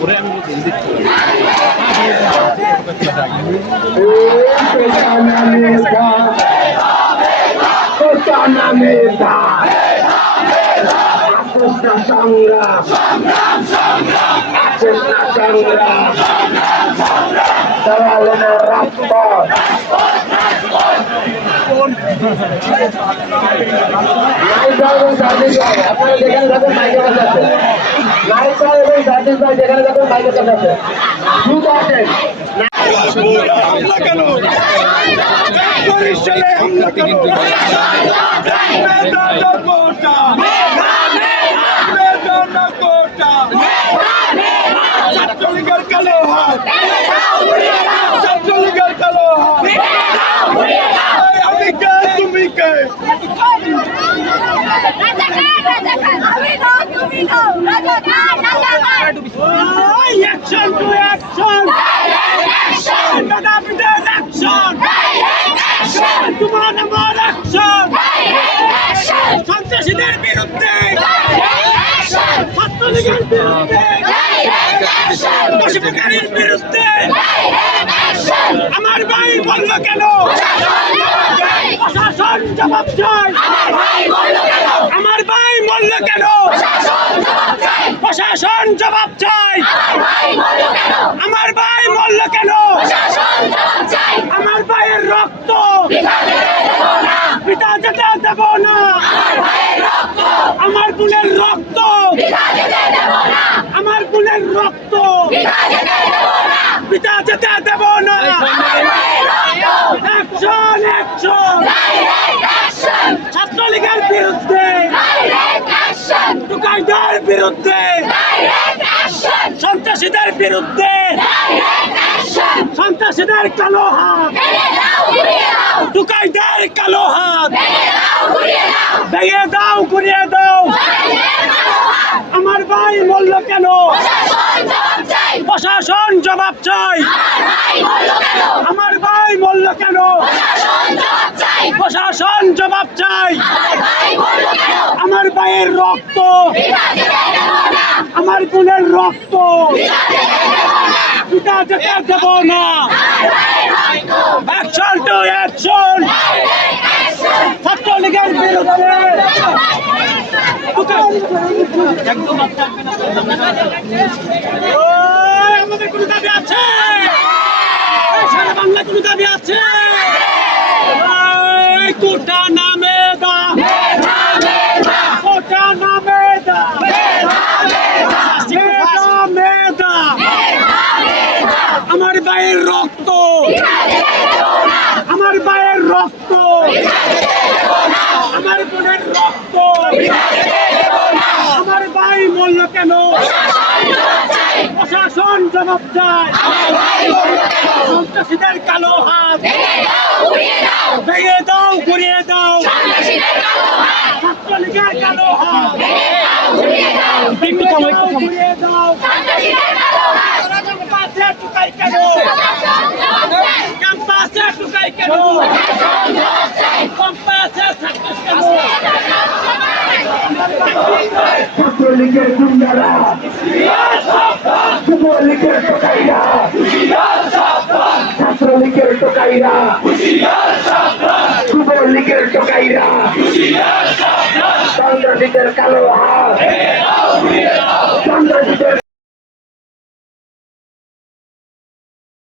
ওরে আমি বলছি সংগ্রাম সংগ্রাম দেওয়ালে না রাজপথ আপনারা যেখানে থাকেন মাইকের কাছে আছে নায়িকা এবং সার্ভিস ভাই ছাত্রলীগের কালো হাত আমি কে তুমি কে অ্যাকশন টু অ্যাকশন দাদাবিদের অ্যাকশন তোমার আমার অ্যাকশন সন্ত্রাসীদের বিরুদ্ধে ছাত্রলীগের বিরুদ্ধে দোষীকারীর বিরুদ্ধে আমার ভাই বলল কেন? প্রশাসন জবাব চাই আমার ভাই বলল কেন? প্রশাসন জবাব চাই আমার ভাই বলল কেন? আমার ভাইয়ের রক্ত পিতা যেতে দেব না। আমার বোনের রক্ত আমার বোনের রক্ত পিতা যেতে দেব না। অ্যাকশন অ্যাকশন ছাত্রলীগের বিরুদ্ধে টুকাইদের বিরুদ্ধে সন্ত্রাসীদের বিরুদ্ধে সন্ত্রাসীদের কালো হাত টুকাইদের কালো হাত। ভেঙে দাও ঘুরিয়ে দাও। আমার ভাই মূল্য কেন? প্রশাসন জবাব চাই। আমার ভাই মূল্য কেন? প্রশাসন জবাব চাই। আমার ভাইয়ের রক্ত। আমার বোনের রক্ত। পিতা যেতে দেব না। অ্যাকশন টু অ্যাকশন ছাত্রলীগের বিরুদ্ধে। ওই, আমাদের কোনো দাবি আছে এই সারা বাংলা কোনো দাবি আছে। কোটা নামে দা। কোটা নামে দা। মেধা মেধা। আমার ভাইয়ের রক্ত। আমার ভাইয়ের রক্ত। আমার বোনের রক্ত। আমার ভাই মূল্য কেন? প্রশাসন জবাব চায়। সন্ত্রাসীদের কালো হাত। ভেঙে দাও ঘুরিয়ে দাও। ছাত্রলীগের কালো হাত। ঘুরিয়ে দাও। ক্যাম্পাসে টুকাই কেন? ক্যাম্পাসে টুকাই কেন? ক্যাম্পাসে ছাত্রলীগের গুন্ডারা। যুবলীগের টোকাইরা। ছাত্রলীগের টোকাইরা। যুবলীগের টোকাইরা। সন্ত্রাসীদের কালো হাত। সন্ত্রাসীদের